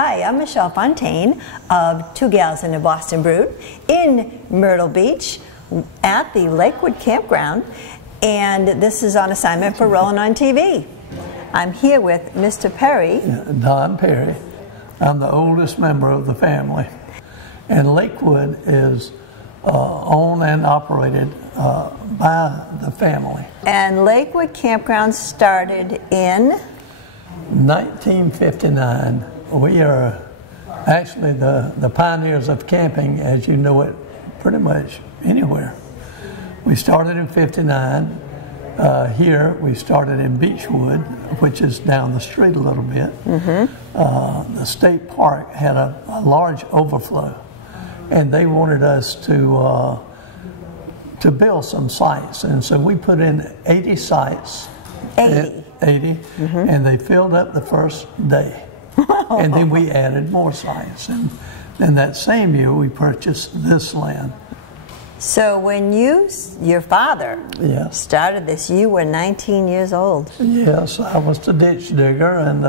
Hi, I'm Michelle Fontaine of Two Gals in a Boston Brood in Myrtle Beach at the Lakewood Campground, and this is on assignment for Rollin On TV. I'm here with Mr. Perry. Don Perry. I'm the oldest member of the family, and Lakewood is owned and operated by the family. And Lakewood Campground started in 1959. We are actually the pioneers of camping as you know it pretty much anywhere. We started in 59. Here we started in Beechwood, which is down the street a little bit. The state park had a large overflow, and they wanted us to build some sites, and so we put in 80 sites. 80? And they filled up the first day. And then we added more sites, and then that same year we purchased this land. So when your father started this, you were 19 years old. Yes, I was the ditch digger and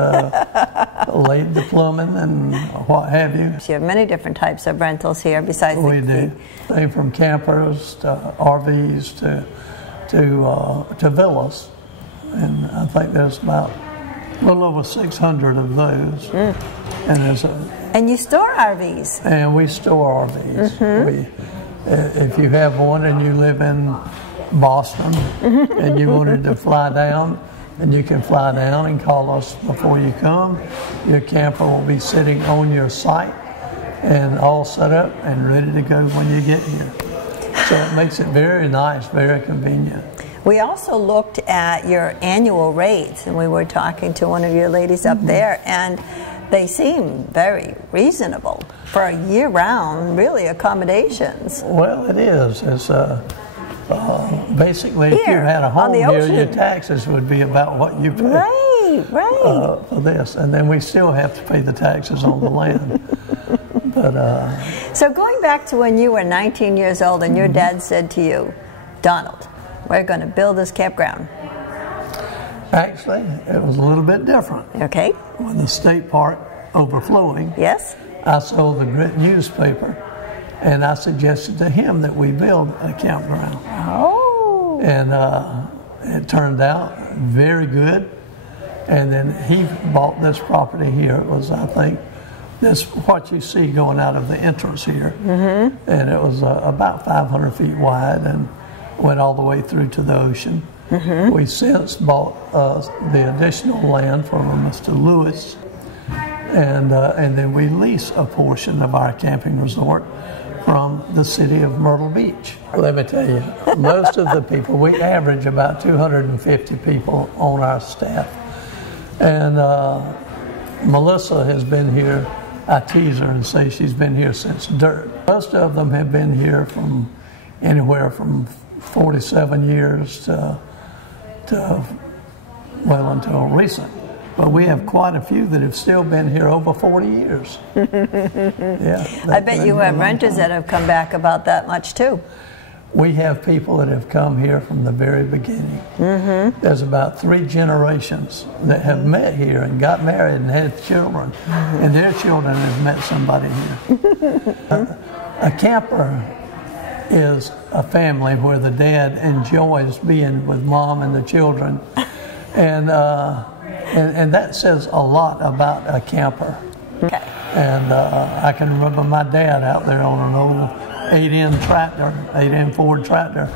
laid the plumbing and what have you. You have many different types of rentals here besides we do. From campers to RVs to villas, and I think there's about a little over 600 of those. And you store RVs. And we store RVs. If you have one and you live in Boston and you wanted to fly down, and you can fly down and call us before you come. Your camper will be sitting on your site and all set up and ready to go when you get here. So it makes it very nice, very convenient. We also looked at your annual rates, and we were talking to one of your ladies up there, and they seem very reasonable for a year-round, really, accommodations. Well, it is. It's basically, if you had a home here, your taxes would be about what you pay for this, and then we still have to pay the taxes on the land. So going back to when you were 19 years old, and your dad said to you, Donald, we're going to build this campground. Actually, it was a little bit different. Okay. When the state park overflowing, I sold the Grit newspaper, and I suggested to him that we build a campground. Oh. And it turned out very good. And then he bought this property here. It was, I think, this what you see going out of the entrance here. And it was about 500 feet wide and went all the way through to the ocean. We since bought the additional land from Mr. Lewis, and then we lease a portion of our camping resort from the city of Myrtle Beach. Let me tell you, most of the people, we average about 250 people on our staff, and Melissa has been here. I tease her and say she's been here since dirt. Most of them have been here from anywhere from 47 years to well, until recent. But we have quite a few that have still been here over 40 years. I bet you have renters that have come back about that much too. We have people that have come here from the very beginning. There's about 3 generations that have met here and got married and had children, and their children have met somebody here. A camper is a family where the dad enjoys being with mom and the children, and that says a lot about a camper. And I can remember my dad out there on an old 8N Ford tractor,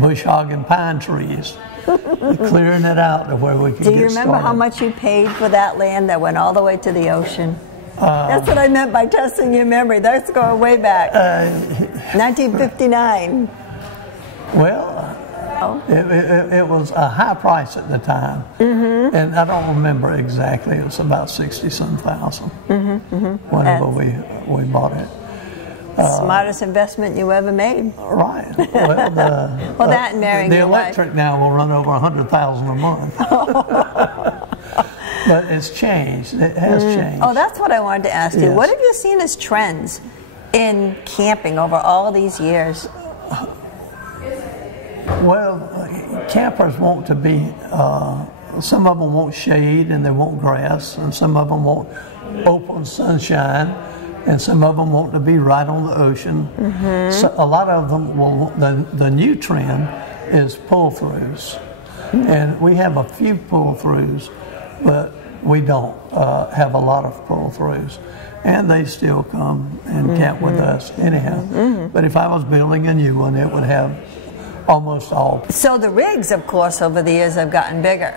bush hogging pine trees, clearing it out to where we could get started. Do you remember how much you paid for that land that went all the way to the ocean? That's what I meant by testing your memory. That's going way back. 1959. Well, it was a high price at the time, and I don't remember exactly. It was about 60-some thousand whenever we bought it. Smartest investment you ever made. Right. Well, that and marrying the your electric wife. now will run over $100,000 a month. But it's changed. It has changed. Oh, that's what I wanted to ask you. What have you seen as trends in camping over all these years? Well, campers want to be, some of them want shade and they want grass, and some of them want open sunshine, and some of them want to be right on the ocean. So a lot of them will. The new trend is pull-throughs, and we have a few pull-throughs, but we don't have a lot of pull-throughs. And they still come and camp with us anyhow. But if I was building a new one, it would have almost all. So the rigs, of course, over the years have gotten bigger.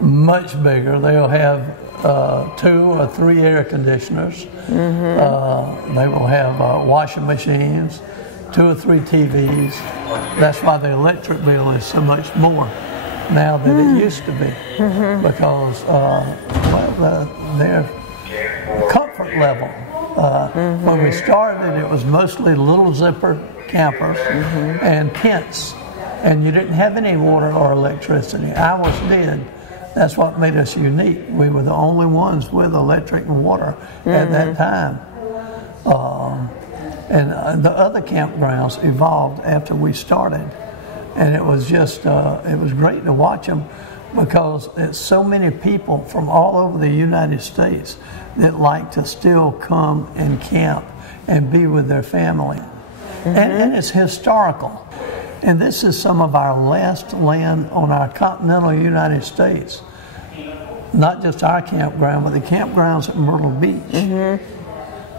Much bigger. They'll have 2 or 3 air conditioners. They will have washing machines, 2 or 3 TVs. That's why the electric bill is so much more now than it used to be, because their comfort level. When we started, it was mostly little zipper campers and tents, and you didn't have any water or electricity. Ours did. That's what made us unique. We were the only ones with electric and water at that time. And the other campgrounds evolved after we started. And it was just, it was great to watch them, because it's so many people from all over the United States that like to still come and camp and be with their family. And it's historical. And this is some of our last land on our continental United States. Not just our campground, but the campgrounds at Myrtle Beach.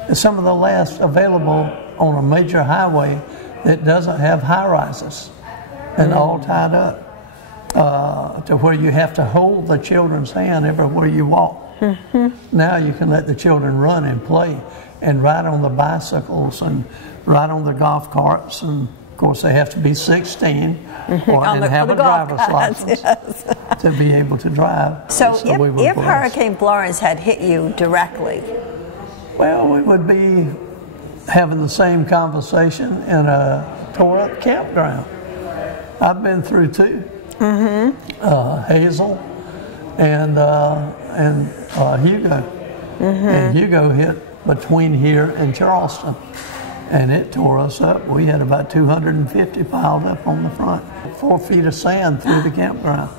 It's some of the last available on a major highway that doesn't have high-rises and all tied up to where you have to hold the children's hand everywhere you walk. Now you can let the children run and play and ride on the bicycles and ride on the golf carts, and of course they have to be 16 and have a driver's license to be able to drive. So if Hurricane Florence had hit you directly? Well, we would be having the same conversation in a tore up campground. I've been through 2. Hazel and Hugo. And Hugo hit between here and Charleston, and it tore us up. We had about 250 piled up on the front, 4 feet of sand through the campground.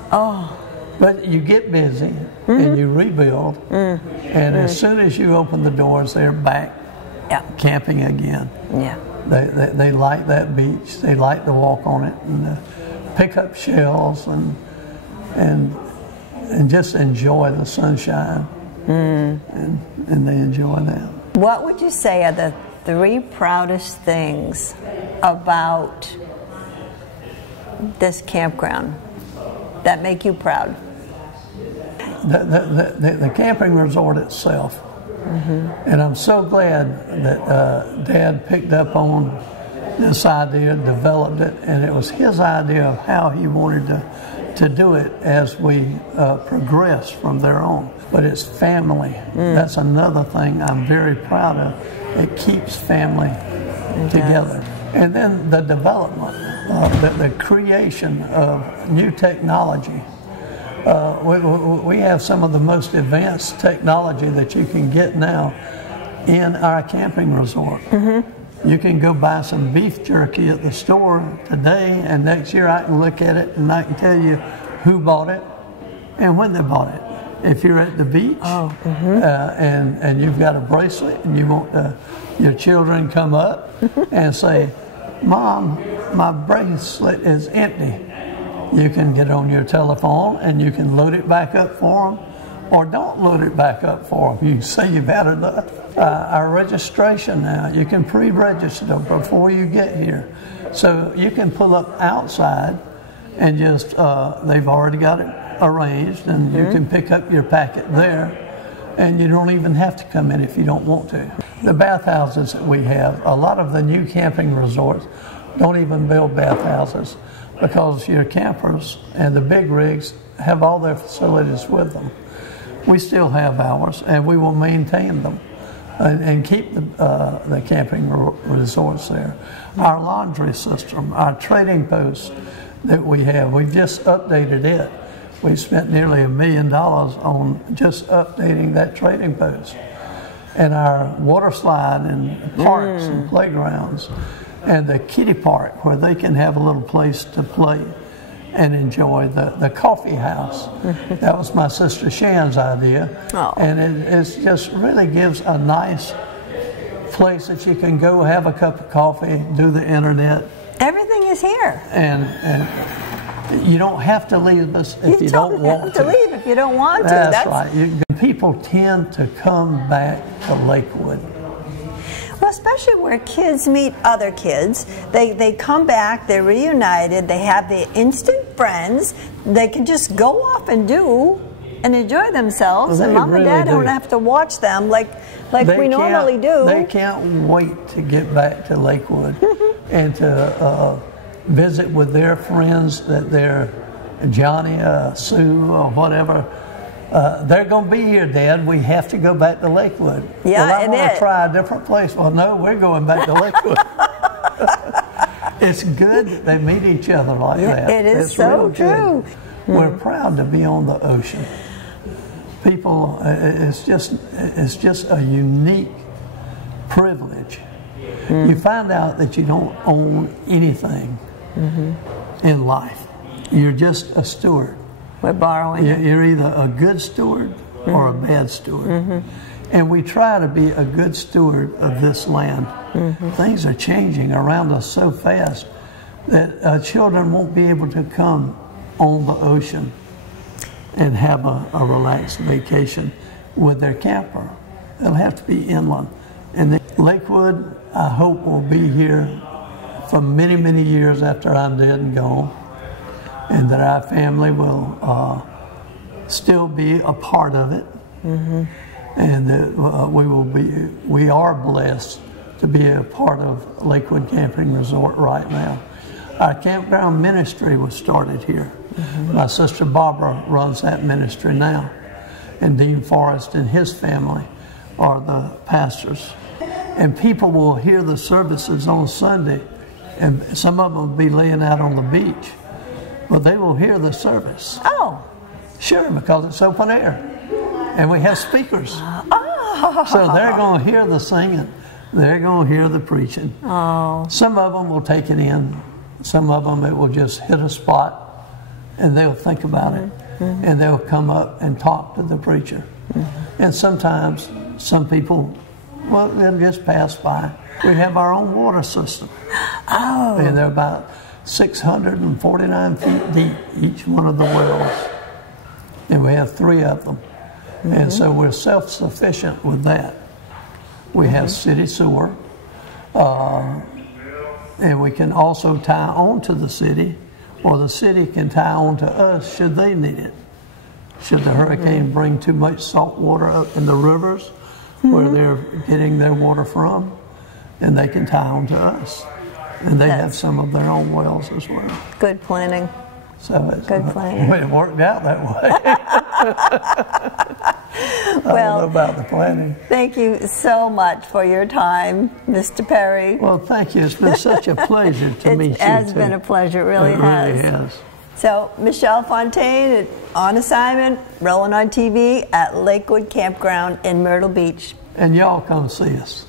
But you get busy and you rebuild, and as soon as you open the doors, they're back camping again. They like that beach. They like to walk on it and pick up shells and just enjoy the sunshine. And they enjoy that. What would you say are the 3 proudest things about this campground that make you proud? The camping resort itself. And I'm so glad that Dad picked up on this idea, developed it, and it was his idea of how he wanted to do it as we progress from there on. But it's family. That's another thing I'm very proud of. It keeps family together. And then the development, the creation of new technology. We have some of the most advanced technology that you can get now in our camping resort. You can go buy some beef jerky at the store today, and next year I can look at it and I can tell you who bought it and when they bought it. If you're at the beach and you've got a bracelet and you want your children come up and say, "Mom, my bracelet is empty," you can get on your telephone and you can load it back up for them, or don't load it back up for them. You can say you've had enough. Our registration now, you can pre-register before you get here. So you can pull up outside and just, they've already got it arranged, and you can pick up your packet there, and you don't even have to come in if you don't want to. The bathhouses that we have, a lot of the new camping resorts don't even build bathhouses because your campers and the big rigs have all their facilities with them. We still have ours, and we will maintain them and keep the camping resorts there. Our laundry system, our trading post that we have, we've just updated it. We spent nearly $1 million on just updating that trading post. And our water slide and parks and playgrounds, and the kiddie park where they can have a little place to play and enjoy the coffee house. That was my sister Shan's idea. Oh. And it just really gives a nice place that you can go have a cup of coffee, do the internet. Everything is here. And you don't have to leave us if you don't want to. You don't have to leave if you don't want to. That's right. People tend to come back to Lakewood. Well, especially where kids meet other kids. They come back, they're reunited, they have the instant friends. They can just go off and do and enjoy themselves. Well, and Mom really and Dad do. don't have to watch them like we normally do. They can't wait to get back to Lakewood and to visit with their friends that they're Johnny, Sue, or whatever. They're going to be here, Dad. We have to go back to Lakewood. Yeah, well, I want to try a different place. Well, no, we're going back to Lakewood. It's good that they meet each other like that. It is it's so true. We're proud to be on the ocean. People, it's just a unique privilege. You find out that you don't own anything in life. You're just a steward. We're borrowing. You're either a good steward or a bad steward. And we try to be a good steward of this land. Things are changing around us so fast that children won't be able to come on the ocean and have a relaxed vacation with their camper. They'll have to be inland. And then Lakewood, I hope, will be here for many, many years after I'm dead and gone, and that our family will still be a part of it, and that we are blessed to be a part of Lakewood Camping Resort right now. Our campground ministry was started here. My sister Barbara runs that ministry now, and Dean Forrest and his family are the pastors. And people will hear the services on Sunday, and some of them will be laying out on the beach, but they will hear the service. Oh. Sure, because it's open air, and we have speakers. Oh. So they're going to hear the singing. They're going to hear the preaching. Oh. Some of them will take it in. Some of them, it will just hit a spot, and they'll think about it, and they'll come up and talk to the preacher. And sometimes some people, well, they'll just pass by. We have our own water system. Oh. And they're about 649 feet deep, each one of the wells. And we have 3 of them. And so we're self-sufficient with that. We have city sewer. And we can also tie on to the city, or the city can tie on to us should they need it. Should the hurricane bring too much salt water up in the rivers where they're getting their water from, and they can tie on to us. And they have some of their own wells as well. Good planning. So it's Good planning. It worked out that way. I don't know about the planning. Thank you so much for your time, Mr. Perry. Well, thank you. It's been such a pleasure to meet you. It has been a pleasure. It really has. It really has. So, Michelle Fontaine on assignment, Rollin On TV at Lakewood Campground in Myrtle Beach. And y'all come see us.